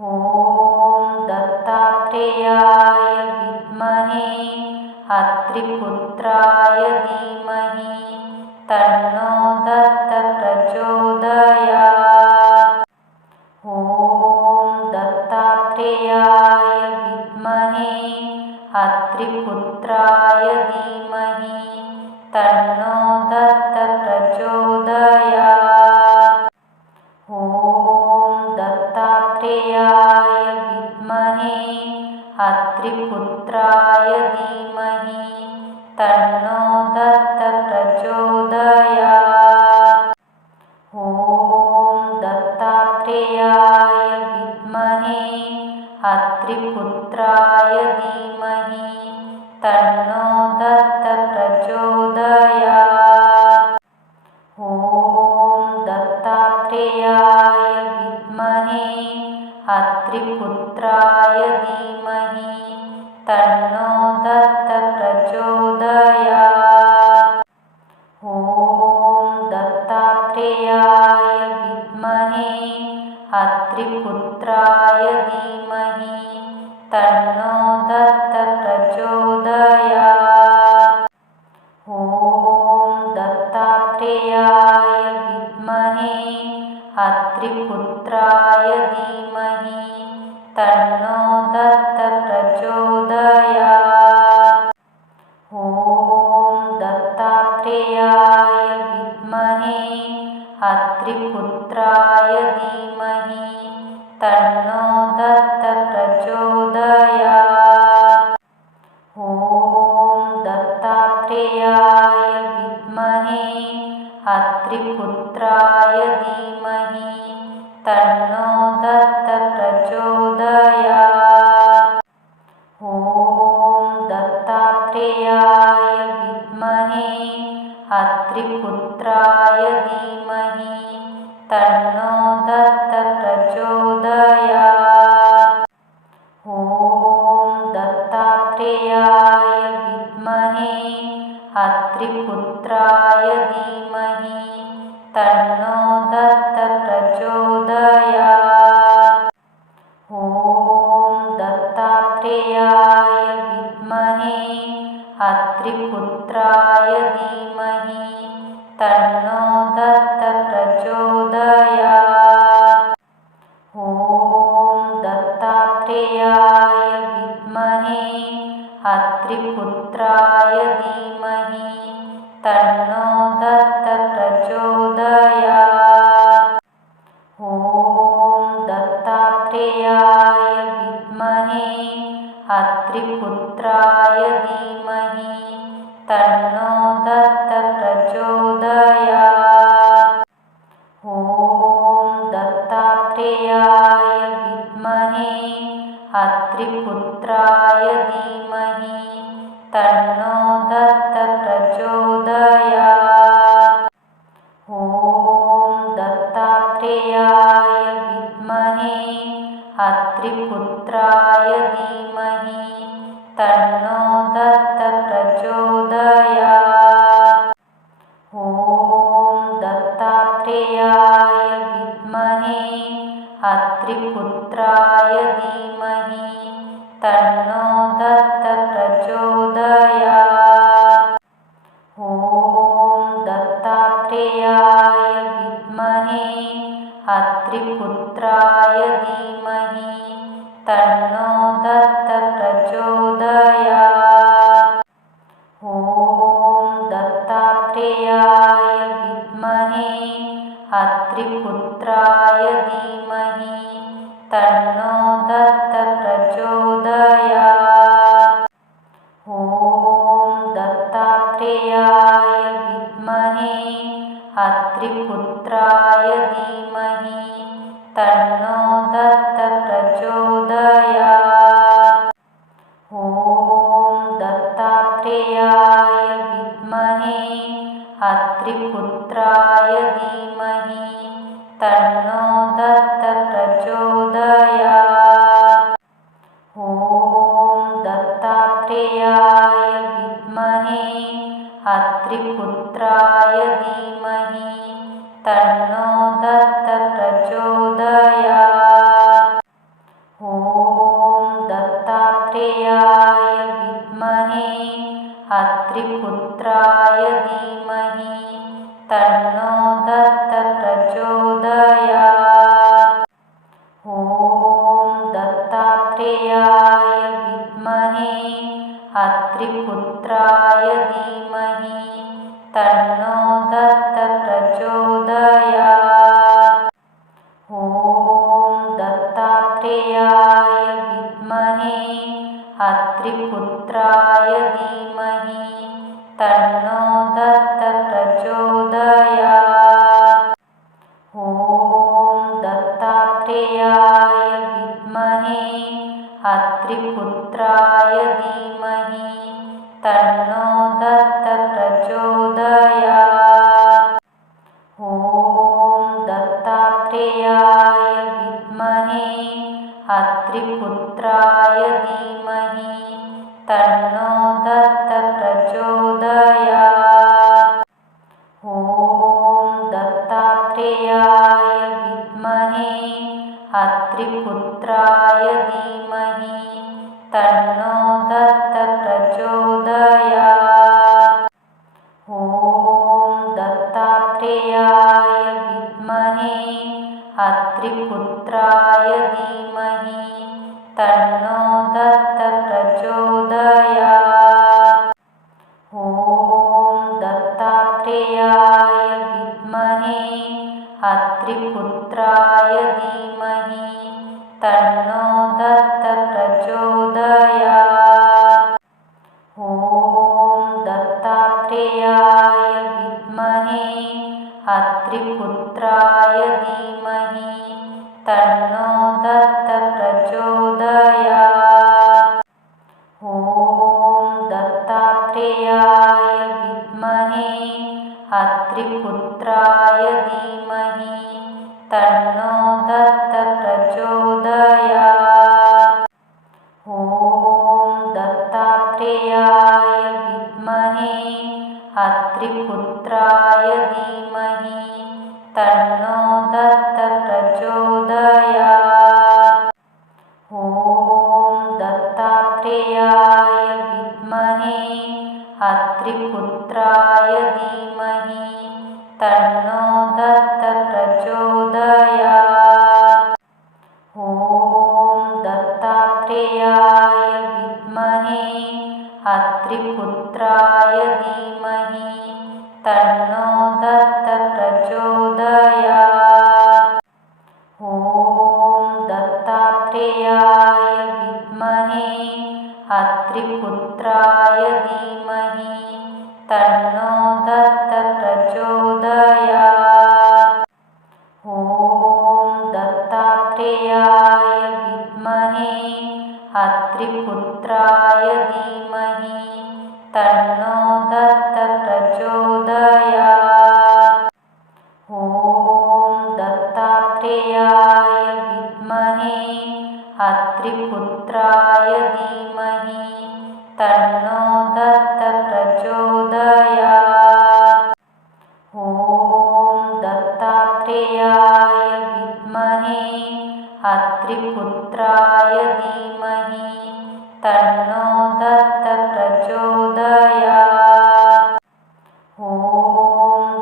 ॐ दत्तात्रेयाय विद्महे अत्रिपुत्राय धीमहि तन्नो दत्त प्रचोदयात्। ॐ दत्तात्रेयाय विद्महे अत्रिपुत्राय धीमहि तन्नो दत्त प्रचोदयात्। ॐ दत्तात्रेयाय विद्महे अत्रिपुत्राय धीमहि तन्नो दत्त प्रचोदयात्। ॐ दत्तात्रेयाय विद्महे अत्रिपुत्राय धीमहि तन्नो दत्त प्रचोदयात्। ॐ दत्तात्रेयाय विद्महे अत्रिपुत्राय धीमहि तन्नो दत्त प्रचोदयात्। ॐ दत्तात्रेयाय विद्महे अत्रिपुत्राय धीमहि तन्नो दत्त प्रचोदयात्। ॐ दत्तात्रेयाय विद्महे अत्रिपुत्राय धीमहि तन्नो दत्त प्रचोदयात्। ॐ दत्तात्रेयाय विद्महे अत्रिपुत्राय धीमहि तन्नो दत्त प्रचोदयात्। ॐ दत्तात्रेयाय विद्महे अत्रिपुत्राय धीमहि तन्नो दत्त प्रचोदयात्। ॐ दत्तात्रेयाय विद्महे अत्रिपुत्राय धीमहि तन्नो दत्त प्रचोदयात्। ॐ दत्तात्रेयाय विद्महे अत्रिपुत्राय धीमहि तन्नो दत्त प्रचोदयात्। ॐ दत्तात्रेयाय विद्महे अत्रिपुत्राय धीमहि तन्नो दत्त प्रचोदयात्। ॐ दत्तात्रेयाय विद्महे अत्रिपुत्राय धीमहि तन्नो दत्त प्रचोदयात्। ॐ दत्तात्रेयाय विद्महे अत्रिपुत्राय धीमहि तन्नो दत्त प्रचोदयात्। ॐ दत्तात्रेयाय विद्महे अत्रिपुत्राय धीमहि तन्नो दत्त प्रचोदयात्। ॐ दत्तात्रेयाय विद्महे अत्रिपुत्राय धीमहि तन्नो दत्त प्रचोदयात्। ॐ दत्तात्रेयाय विद्महे अत्रिपुत्राय धीमहि तन्नो दत्त प्रचोदयात्। ॐ दत्तात्रेयाय विद्महे अत्रिपुत्राय धीमहि तन्नो दत्त प्रचोदयात्। ॐ दत्तात्रेयाय विद्महे अत्रिपुत्राय धीमहि तन्नो दत्त प्रचोदयात्। ॐ दत्तात्रेयाय विद्महे अत्रिपुत्राय धीमहि तन्नो दत्त प्रचोदयात्। ॐ दत्तात्रेयाय विद्महे अत्रिपुत्राय धीमहि तन्नो दत्त प्रचोदयात्। ॐ दत्तात्रेयाय विद्महे अत्रिपुत्राय धीमहि तन्नो दत्त प्रचोदयात्। अत्रिपुत्राय धीमहि तन्नो दत्त प्रचोदयात्। ॐ दत्तात्रेयाय विद्महे अत्रिपुत्राय धीमहि तन्नो दत्त प्रचोदयात्। ॐ दत्तात्रेयाय विद्महे अत्रिपुत्राय धीमहि तन्नो दत्त प्रचोदयात्। ॐ दत्तात्रेयाय विद्महे अत्रिपुत्राय धीमहि तन्नो दत्त प्रचोदयात्। ॐ दत्तात्रेयाय विद्महे अत्रिपुत्राय धीमहि तन्नो दत्त प्रचोदयात्। ॐ दत्तात्रेयाय विद्महे अत्रिपुत्राय धीमहि तन्नो दत्त प्रचोदयात्। ॐ दत्तात्रेयाय विद्महे अत्रिपुत्राय धीमहि तन्नो दत्त प्रचोदयात्। ॐ दत्तात्रेयाय विद्महे अत्रिपुत्राय धीमहि तन्नो दत्त प्रचोदयात्। ॐ दत्तात्रेयाय विद्महे अत्रिपुत्राय धीमहि तन्नो दत्त प्रचोदयात्। ॐ दत्तात्रेयाय विद्महे अत्रिपुत्राय धीमहि तन्नो दत्त प्रचोदयात्। ॐ दत्तात्रेयाय विद्महे अत्रिपुत्राय धीमहि तन्नो दत्त प्रचोदयात्। ॐ दत्तात्रेयाय विद्महे अत्रिपुत्राय धीमहि तन्नो दत्त प्रचोदयात्। ॐ दत्तात्रेयाय विद्महे अत्रिपुत्राय धीमहि तन्नो दत्त प्रचोदयात्। ॐ दत्तात्रेयाय विद्महे अत्रिपुत्राय धीमहि तन्नो दत्त प्रचोदयात्। ॐ दत्तात्रेयाय विद्महे अत्रिपुत्राय धीमहि तन्नो दत्त प्रचोदयात्। ॐ दत्तात्रेयाय विद्महे अत्रिपुत्राय धीमहि तन्नो दत्त प्रचोदयात्। ॐ दत्तात्रेयाय विद्महे अत्रिपुत्राय धीमहि तन्नो दत्त प्रचोदयात्। ॐ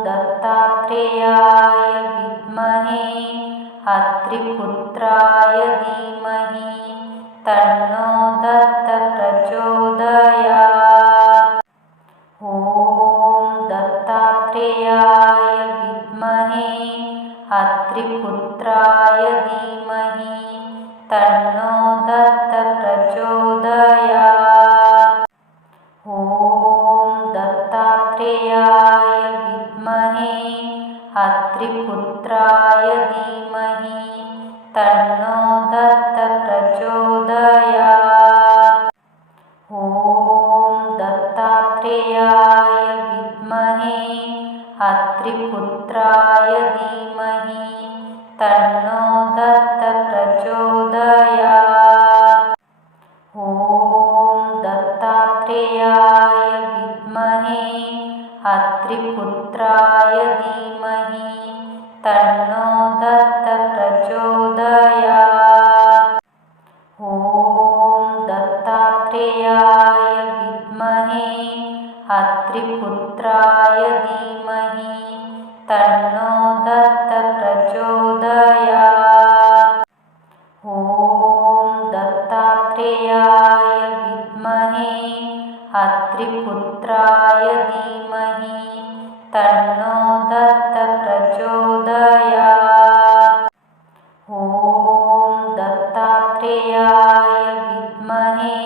दत्तात्रेयाय विद्महे अत्रिपुत्राय धीमहि तन्नो दत्त प्रचोदयात्। ॐ दत्तात्रेयाय विद्महे अत्रिपुत्राय धीमहि तन्नो दत्त प्रचोदयात्। ॐ दत्तात्रेयाय विद्महे अत्रिपुत्राय धीमहि तन्नो दत्त प्रचोदयात्। ॐ दत्तात्रेयाय विद्महे अत्रिपुत्राय धीमहि तन्नो दत्त प्रचोदयात्। ॐ दत्तात्रेयाय विद्महे अत्रिपुत्राय धीमहि तन्नो दत्त प्रचोदयात्। ॐ दत्तात्रेयाय विद्महे अत्रिपुत्राय धीमहि तन्नो दत्त प्रचोदयात्। ॐ दत्तात्रेयाय विद्महे अत्रिपुत्राय धीमहि तन्नो दत्त प्रचोदयात्। ॐ दत्तात्रेयाय विद्महे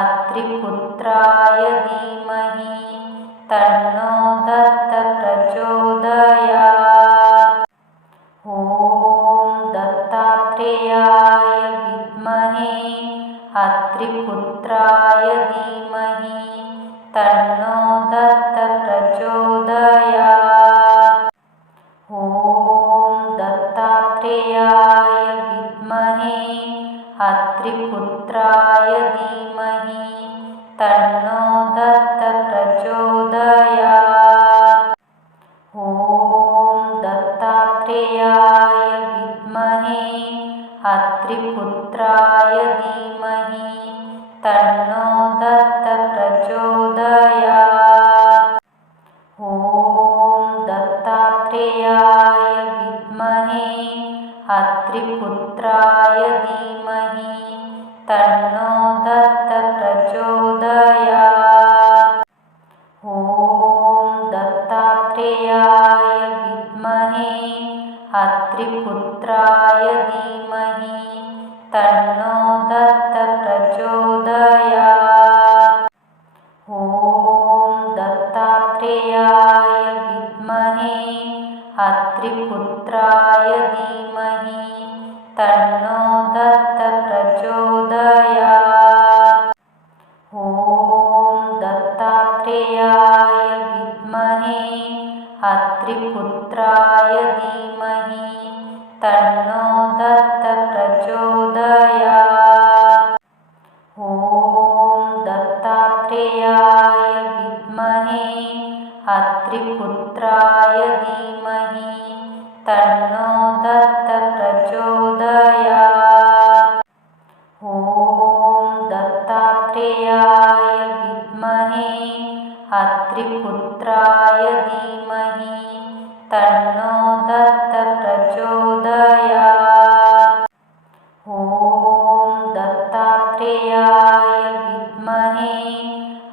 अत्रिपुत्राय धीमहि तन्नो दत्त प्रचोदयात्। ॐ दत्तात्रेयाय विद्महे अत्रिपुत्राय धीमहि तन्नो दत्त प्रचोदयात्। ॐ दत्तात्रेयाय विद्महे अत्रिपुत्राय धीमहि तन्नो दत्त प्रचोदयात्। ॐ दत्तात्रेयाय विद्महे अत्रिपुत्राय धीमहि तन्नो दत्त प्रचोदयात्। ॐ दत्तात्रेयाय विद्महे अत्रिपुत्राय धीमहि तन्नो दत्त प्रचोदयात्। ॐ दत्तात्रेयाय विद्महे अत्रिपुत्राय धीमहि तन्नो दत्त प्रचोदयात्। ॐ दत्तात्रेयाय विद्महे अत्रिपुत्राय धीमहि तन्नो दत्त प्रचोदयात्। ॐ दत्तात्रेयाय विद्महे अत्रिपुत्राय धीमहि तन्नो दत्त प्रचोदयात्। ॐ दत्तात्रेयाय विद्महे अत्रिपुत्राय धीमहि तन्नो दत्त प्रचोदयात्। ॐ दत्तात्रेयाय विद्महे अत्रिपुत्राय धीमहि तन्नो दत्त प्रचोदयात्। ॐ दत्तात्रेयाय विद्महे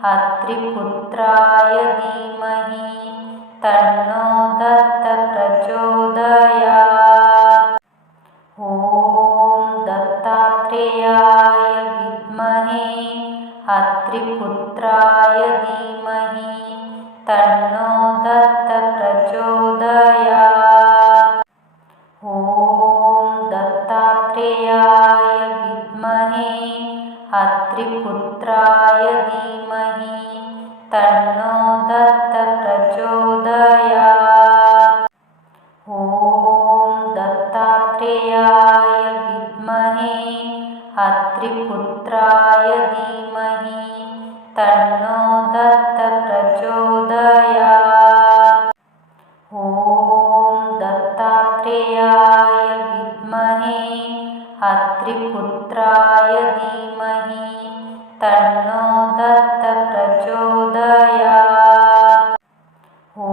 अत्रिपुत्राय धीमहि तन्नो दत्त प्रचोदयात्। ॐ दत्तात्रेयाय विद्महे अत्रिपुत्राय धीमहि तन्नो दत्त प्रचोदयात्। ॐ दत्तात्रेयाय विद्महे अत्रिपुत्राय धीमहि तन्नो दत्त प्रचोदयात्। ॐ दत्तात्रेयाय विद्महे अत्रिपुत्राय धीमहि तन्नो दत्त प्रचोदयात्। ॐ दत्तात्रेयाय विद्महे अत्रिपुत्राय धीमहि तन्नो दत्त प्रचोदयात्। ॐ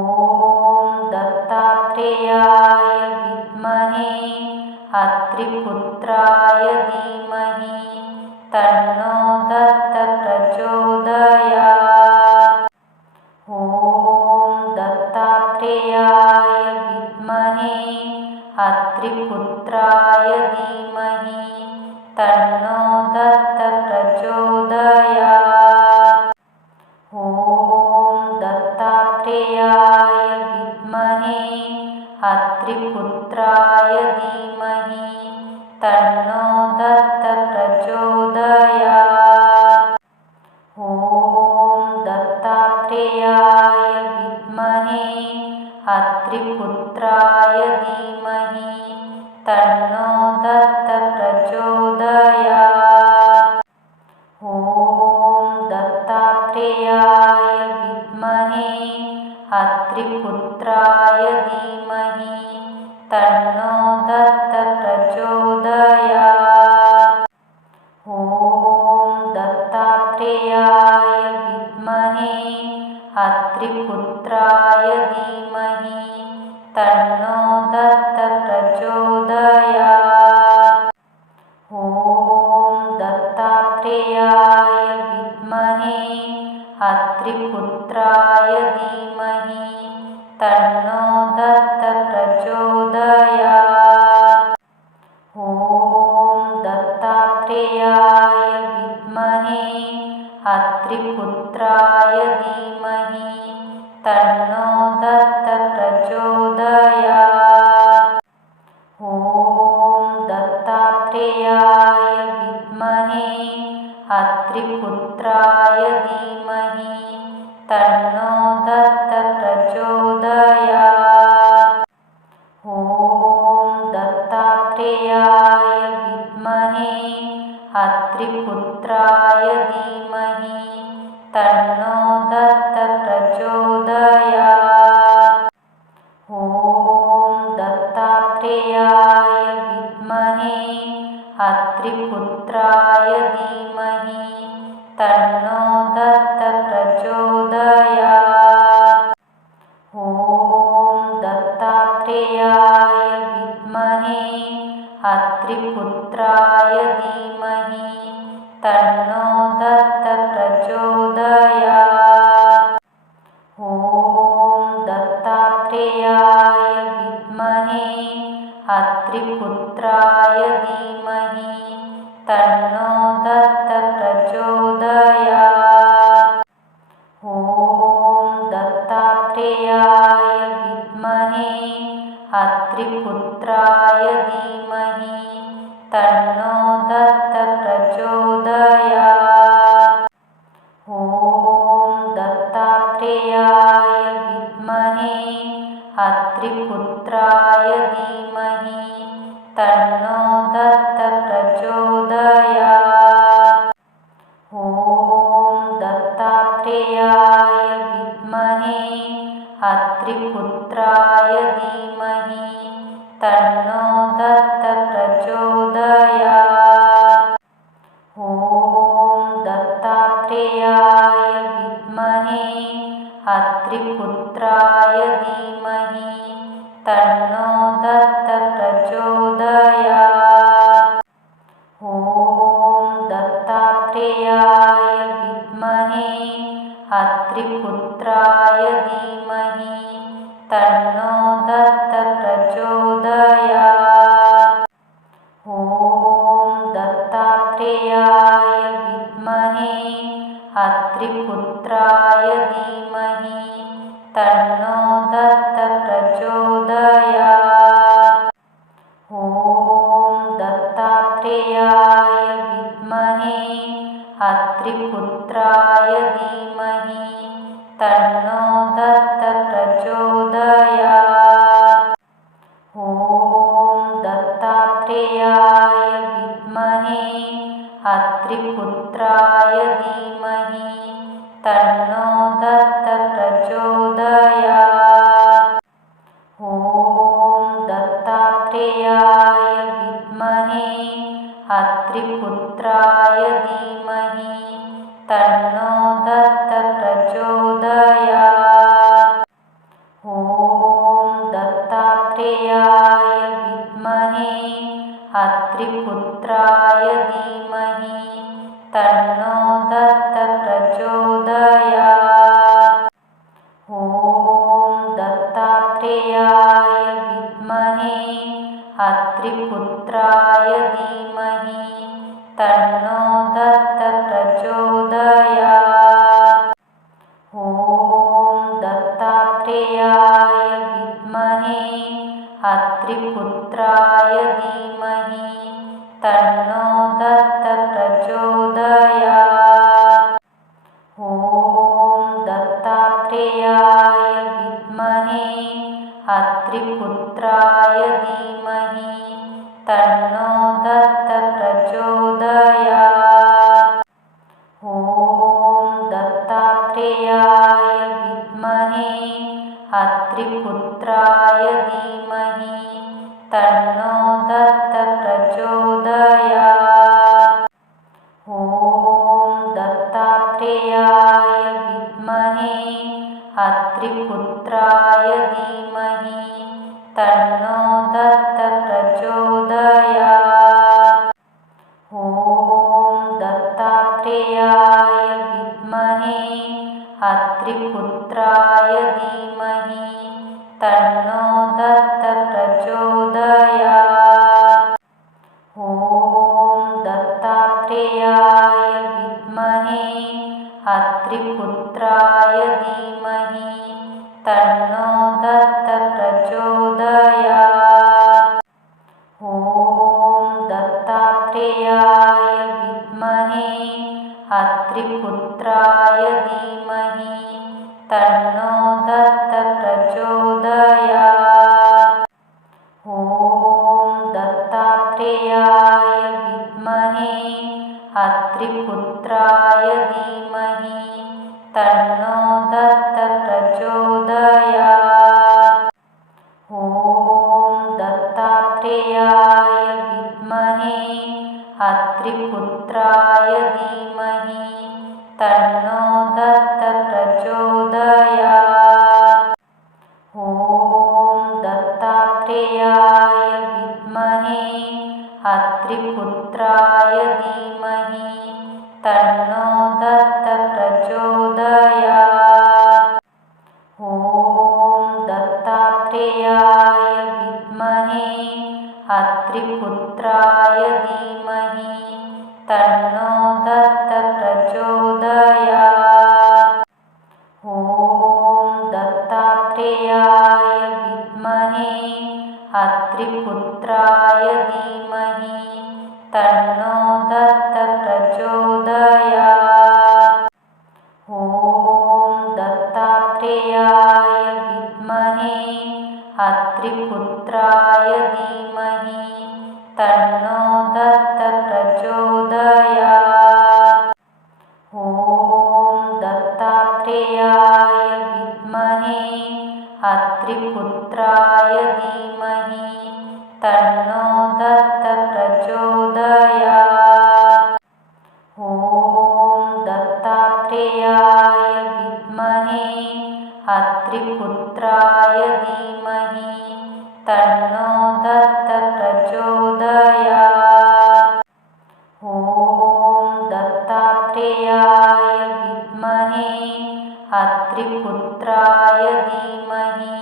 दत्तात्रेयाय विद्महे अत्रिपुत्राय धीमहि तन्नो दत्त प्रचोदयात्। ॐ दत्तात्रेयाय विद्महे अत्रिपुत्राय धीमहि तन्नो दत्त प्रचोदयात्। ॐ दत्तात्रेयाय विद्महे अत्रिपुत्राय धीमहि तन्नो दत्त प्रचोदयात्। ॐ दत्तात्रेयाय विद्महे अत्रिपुत्राय धीमहि तन्नो दत्त प्रचोदयात्। ॐ दत्तात्रेयाय विद्महे अत्रिपुत्राय धीमहि तन्नो दत्त प्रचोदयात्। ॐ दत्तात्रेयाय विद्महे दत्तात्रेयाय विद्महे तन्नो दत्त प्रचोदयात्। ॐ दत्तात्रेयाय विद्महे अत्रिपुत्राय धीमहि तन्नो दत्त प्रचोदयात्। ॐ दत्तात्रेयाय विद्महे अत्रिपुत्राय धीमहि तन्नो दत्त प्रचोदयात्। ॐ दत्तात्रेयाय विद्महे अत्रिपुत्राय धीमहि तन्नो दत्त प्रचोदयात्। ॐ दत्तात्रेयाय विद्महे अत्रिपुत्राय धीमहि तन्नो दत्त प्रचोदयात्। ॐ दत्तात्रेयाय विद्महे अत्रिपुत्राय धीमहि तन्नो दत्त प्रचोदयात्। ॐ दत्तात्रेयाय विद्महे अत्रिपुत्राय धीमहि तन्नो दत्त प्रचोदयात्। ॐ दत्तात्रेयाय विद्महे अत्रिपुत्राय धीमहि तन्नो दत्त प्रचोदयात्। ॐ दत्तात्रेयाय विद्महे अत्रिपुत्राय धीमहि तन्नो दत्त प्रचोदयात्। ॐ दत्तात्रेयाय विद्महे अत्रिपुत्राय धीमहि तन्नो दत्त प्रचोदयात्। ॐ दत्तात्रेयाय विद्महे अत्रिपुत्राय धीमहि तन्नो दत्त प्रचोदयात्। ॐ दत्तात्रेयाय विद्महे अत्रिपुत्राय धीमहि तन्नो दत्त प्रचोदयात्। ॐ दत्तात्रेयाय विद्महे अत्रिपुत्राय धीमहि तन्नो दत्त प्रचोदयात्। ॐ दत्तात्रेयाय विद्महे अत्रिपुत्राय धीमहि तन्नो दत्त प्रचोदयात्। ॐ दत्तात्रेयाय विद्महे अत्रिपुत्राय धीमहि तन्नो दत्त प्रचोदयात्। ॐ दत्तात्रेयाय विद्महे अत्रिपुत्राय धीमहि तन्नो दत्त प्रचोदयात्। ॐ दत्तात्रेयाय विद्महे अत्रिपुत्राय धीमहि तन्नो दत्त प्रचोदयात्। ॐ दत्तात्रेयाय विद्महे अत्रिपुत्राय धीमहि तन्नो दत्त प्रचोदयात्। ॐ दत्तात्रेयाय विद्महे अत्रिपुत्राय धीमहि तन्नो दत्त प्रचोदयात्। ॐ दत्तात्रेयाय विद्महे अत्रिपुत्राय धीमहि तन्नो दत्त प्रचोदयात्। ॐ दत्तात्रेयाय विद्महे अत्रिपुत्राय धीमहि तन्नो दत्त प्रचोदयात्। ॐ दत्तात्रेयाय विद्महे अत्रिपुत्राय धीमहि तन्नो दत्त प्रचोदयात्। अत्रिपुत्राय धीमहि तन्नो दत्त प्रचोदयात्। ॐ दत्तात्रेयाय विद्महे अत्रिपुत्राय धीमहि तन्नो दत्त प्रचोदयात्। ॐ दत्तात्रेयाय विद्महे अत्रिपुत्राय धीमहि तन्नो दत्त प्रचोदयात्। ॐ दत्तात्रेयाय विद्महे अत्रिपुत्राय धीमहि तन्नो दत्त प्रचोदयात्। ॐ दत्तात्रेयाय विद्महे अत्रिपुत्राय धीमहि तन्नो दत्त प्रचोदयात्। ॐ दत्तात्रेयाय विद्महे अत्रिपुत्राय धीमहि तन्नो दत्त प्रचोदयात्। ॐ दत्तात्रेयाय विद्महे अत्रिपुत्राय धीमहि तन्नो दत्त प्रचोदयात्। ॐ दत्तात्रेयाय विद्महे अत्रिपुत्राय धीमहि तन्नो दत्त प्रचोदयात्। ॐ दत्तात्रेयाय विद्महे अत्रिपुत्राय धीमहि तन्नो दत्त प्रचोदयात्। ॐ दत्तात्रेयाय विद्महे अत्रिपुत्राय धीमहि तन्नो दत्त प्रचोदयात्। ॐ दत्तात्रेयाय विद्महे अत्रिपुत्राय धीमहि तन्नो दत्त प्रचोदयात्। ॐ दत्तात्रेयाय विद्महे अत्रिपुत्राय धीमहि तन्नो दत्त प्रचोदयात्। ॐ दत्तात्रेयाय विद्महे अत्रिपुत्राय धीमहि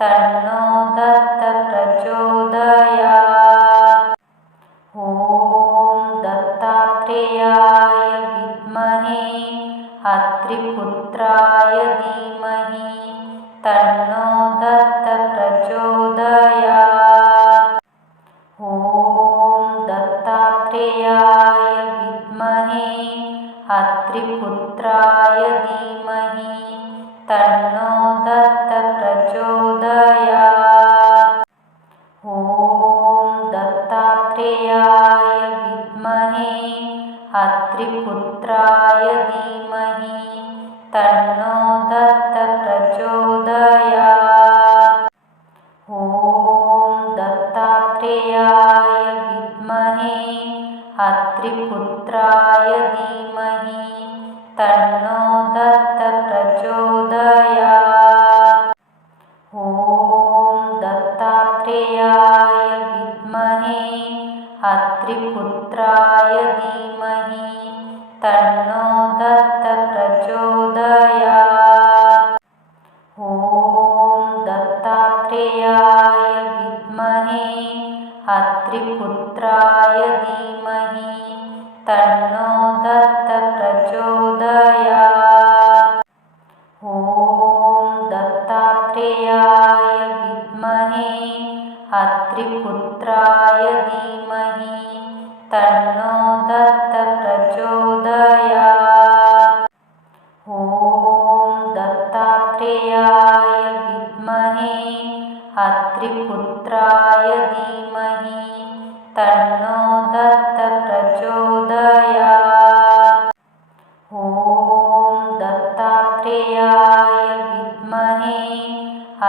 तन्नो दत्त प्रचोदयात्। ॐ दत्तात्रेयाय विद्महे अत्रिपुत्राय धीमहि तन्नो दत्त प्रचोदयात्। ॐ दत्तात्रेयाय विद्महे अत्रिपुत्राय धीमहि तन्नो दत्त प्रचोदयात्। ॐ दत्तात्रेयाय विद्महे अत्रिपुत्राय धीमहि तन्नो दत्त प्रचोदयात्। ॐ दत्तात्रेयाय विद्महे अत्रिपुत्राय धीमहि तन्नो दत्त प्रचोदयात्। ॐ दत्तात्रेयाय विद्महे अत्रिपुत्राय धीमहि तन्नो दत्त प्रचोदयात्। ॐ दत्तात्रेयाय विद्महे अत्रिपुत्राय धीमहि तन्नो दत्त प्रचोदयात्। ॐ दत्तात्रेयाय विद्महे अत्रिपुत्राय धीमहि तन्नो दत्त प्रचोदयात्। ॐ दत्तात्रेयाय विद्महे अत्रिपुत्राय धीमहि तन्नो दत्त प्रचोदयात्। ॐ दत्तात्रेयाय विद्महे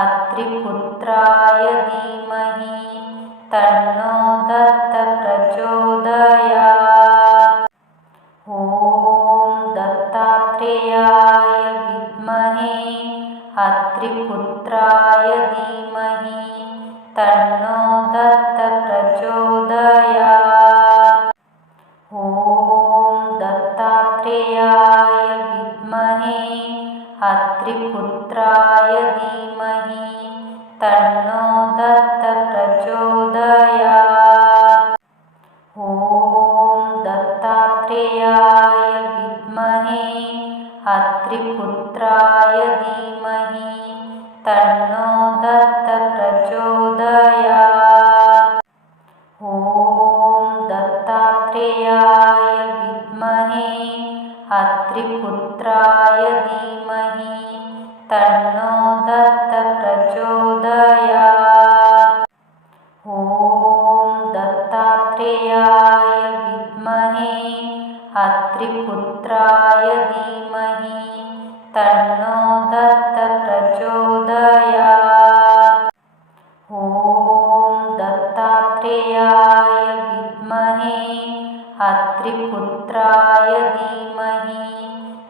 अत्रिपुत्राय धीमहि तन्नो दत्त प्रचोदयात्। ॐ दत्तात्रेयाय विद्महे धीमहि तन्नो दत्त प्रचोदयात्। ॐ दत्तात्रेयाय विद्महे अत्रिपुत्राय धीमहि तन्नो दत्त प्रचोदयात्। ॐ दत्तात्रेयाय विद्महे अत्रिपुत्राय धीमहि तन्नो दत्त प्रचोदयात्। ॐ दत्तात्रेयाय विद्महे अत्रिपुत्राय धीमहि तन्नो दत्त प्रचोदयात्। ॐ दत्तात्रेयाय विद्महे अत्रिपुत्राय धीमहि तन्नो दत्त प्रचोदयात्। ॐ दत्तात्रेयाय विद्महे अत्रिपुत्राय धीमहि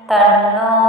तन्नो